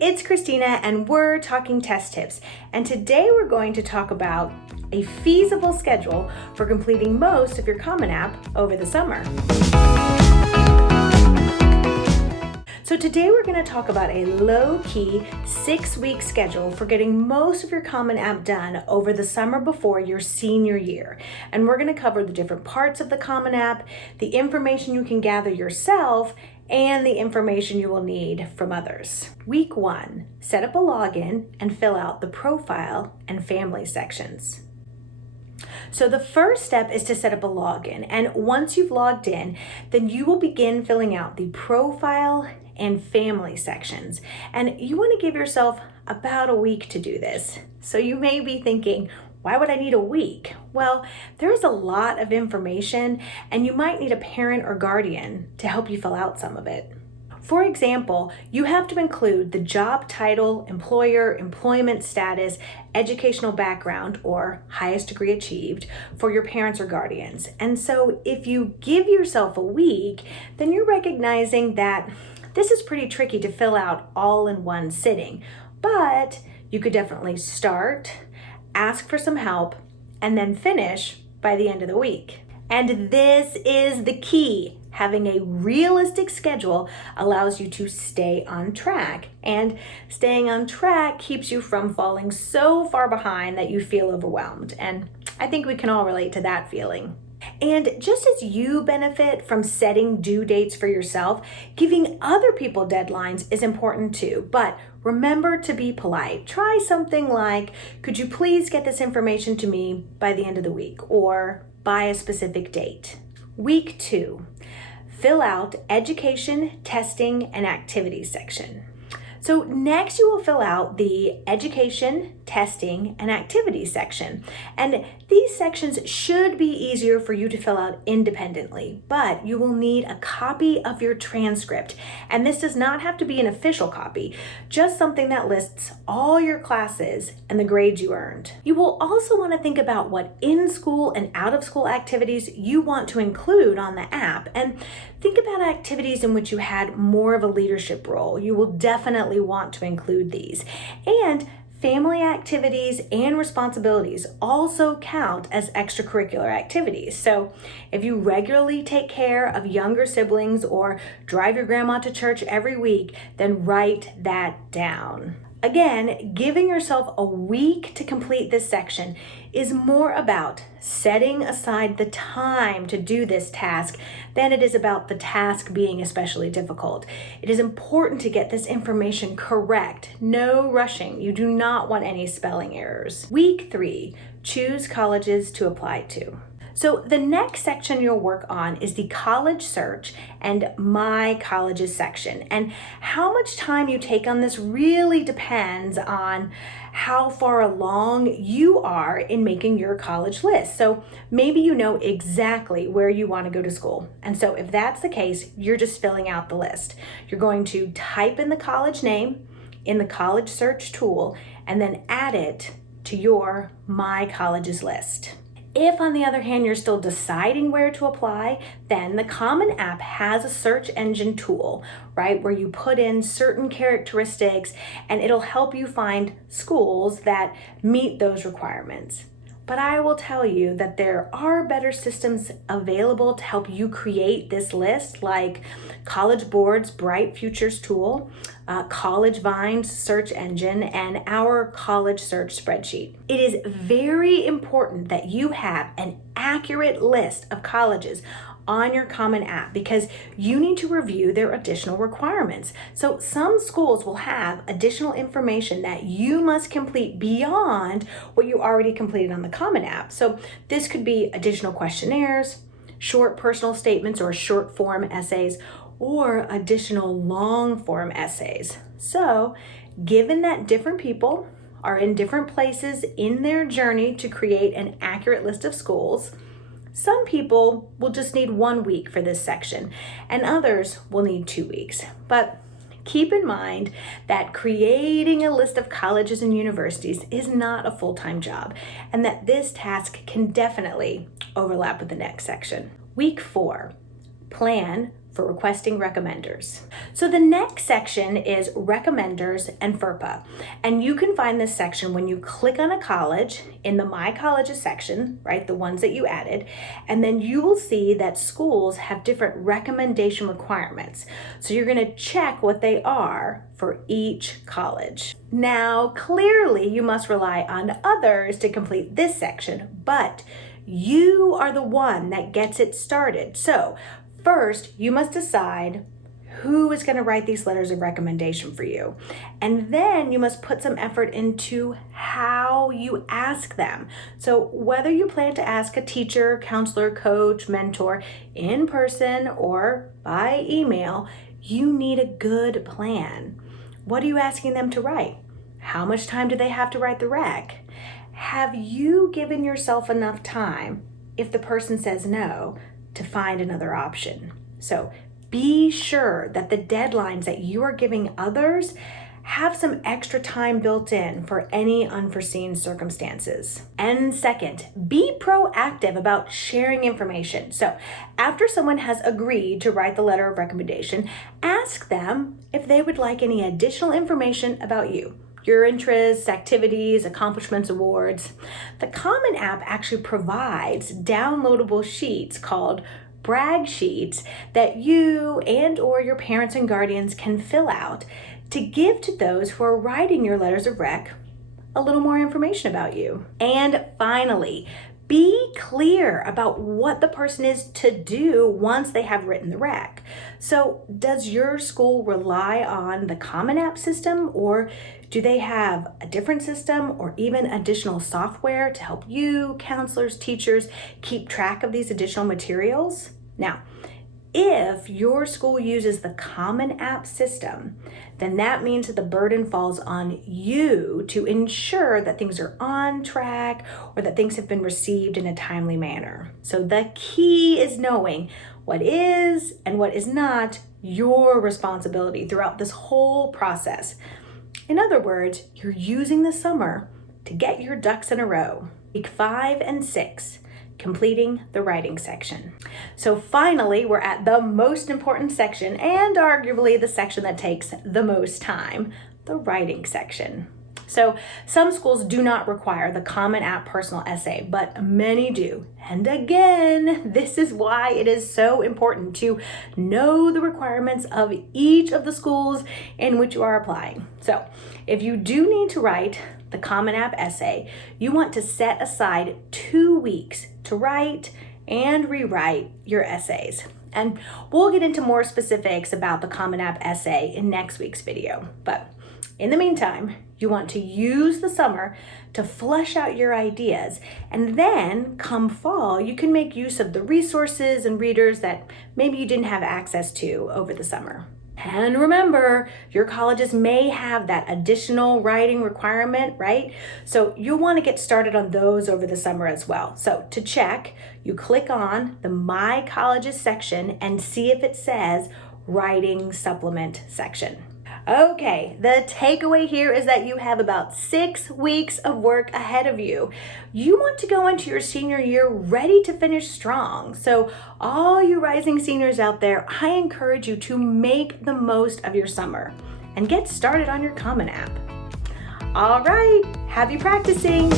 it's Christina and we're talking test tips. And today we're going to talk about a feasible schedule for completing most of your Common App over the summer. So today we're going to talk about a low-key 6-week schedule for getting most of your Common App done over the summer before your senior year. And we're going to cover the different parts of the Common App, the information you can gather yourself, and the information you will need from others. Week 1, set up a login and fill out the profile and family sections. So the first step is to set up a login, and once you've logged in, then you will begin filling out the profile and family sections. And you want to give yourself about a week to do this. So you may be thinking, why would I need a week? Well, there's a lot of information and you might need a parent or guardian to help you fill out some of it. For example, you have to include the job title, employer, employment status, educational background, or highest degree achieved for your parents or guardians. And so if you give yourself a week, then you're recognizing that this is pretty tricky to fill out all in one sitting, but you could definitely start, ask for some help, and then finish by the end of the week. And this is the key. Having a realistic schedule allows you to stay on track, and staying on track keeps you from falling so far behind that you feel overwhelmed. And I think we can all relate to that feeling. And just as you benefit from setting due dates for yourself, giving other people deadlines is important too. But remember to be polite. Try something like, could you please get this information to me by the end of the week, or by a specific date. Week 2, fill out education, testing, and activities section. So next you will fill out the education, testing, and activities section. And these sections should be easier for you to fill out independently, but you will need a copy of your transcript. And this does not have to be an official copy, just something that lists all your classes and the grades you earned. You will also want to think about what in-school and out-of-school activities you want to include on the app, and think about activities in which you had more of a leadership role. You will definitely want to include these. And family activities and responsibilities also count as extracurricular activities. So if you regularly take care of younger siblings or drive your grandma to church every week, then write that down. Again, giving yourself a week to complete this section is more about setting aside the time to do this task than it is about the task being especially difficult. It is important to get this information correct. No rushing. You do not want any spelling errors. Week 3, choose colleges to apply to. So the next section you'll work on is the college search and my colleges section. And how much time you take on this really depends on how far along you are in making your college list. So maybe you know exactly where you want to go to school. And so if that's the case, you're just filling out the list. You're going to type in the college name in the college search tool and then add it to your My Colleges list. If, on the other hand, you're still deciding where to apply, then the Common App has a search engine tool, right, where you put in certain characteristics and it'll help you find schools that meet those requirements. But I will tell you that there are better systems available to help you create this list, like College Board's Bright Futures tool, College Vine's search engine, and our college search spreadsheet. It is very important that you have an accurate list of colleges on your Common App because you need to review their additional requirements. So some schools will have additional information that you must complete beyond what you already completed on the Common App. So this could be additional questionnaires, short personal statements or short form essays, or additional long form essays. So given that different people are in different places in their journey to create an accurate list of schools, some people will just need 1 week for this section, and others will need 2 weeks. But keep in mind that creating a list of colleges and universities is not a full-time job, and that this task can definitely overlap with the next section. Week 4, plan for requesting recommenders. So the next section is recommenders and FERPA. And you can find this section when you click on a college in the My Colleges section, right? The ones that you added. And then you will see that schools have different recommendation requirements. So you're gonna check what they are for each college. Now, clearly you must rely on others to complete this section, but you are the one that gets it started. So first, you must decide who is going to write these letters of recommendation for you. And then you must put some effort into how you ask them. So whether you plan to ask a teacher, counselor, coach, mentor in person or by email, you need a good plan. What are you asking them to write? How much time do they have to write the rec? Have you given yourself enough time, if the person says no, to find another option? So be sure that the deadlines that you are giving others have some extra time built in for any unforeseen circumstances. And second, be proactive about sharing information. So after someone has agreed to write the letter of recommendation, ask them if they would like any additional information about you. Your interests, activities, accomplishments, awards. The Common App actually provides downloadable sheets called brag sheets that you and or your parents and guardians can fill out to give to those who are writing your letters of rec a little more information about you. And finally, be clear about what the person is to do once they have written the rec. So does your school rely on the Common App system, or do they have a different system or even additional software to help you, counselors, teachers, keep track of these additional materials? Now, if your school uses the Common App system, then that means that the burden falls on you to ensure that things are on track or that things have been received in a timely manner. So the key is knowing what is and what is not your responsibility throughout this whole process. In other words, you're using the summer to get your ducks in a row. Week 5 and 6. Completing the writing section. So finally, we're at the most important section and arguably the section that takes the most time, the writing section. So some schools do not require the Common App personal essay, but many do. And again, this is why it is so important to know the requirements of each of the schools in which you are applying. So if you do need to write the Common App essay, you want to set aside 2 weeks to write and rewrite your essays. And we'll get into more specifics about the Common App essay in next week's video. But in the meantime, you want to use the summer to flesh out your ideas. And then come fall, you can make use of the resources and readers that maybe you didn't have access to over the summer. And remember, your colleges may have that additional writing requirement, right? So you'll want to get started on those over the summer as well. So to check, you click on the My Colleges section and see if it says Writing Supplement section. Okay, the takeaway here is that you have about 6 weeks of work ahead of you. You want to go into your senior year ready to finish strong. So all you rising seniors out there, I encourage you to make the most of your summer and get started on your Common App. All right, happy practicing.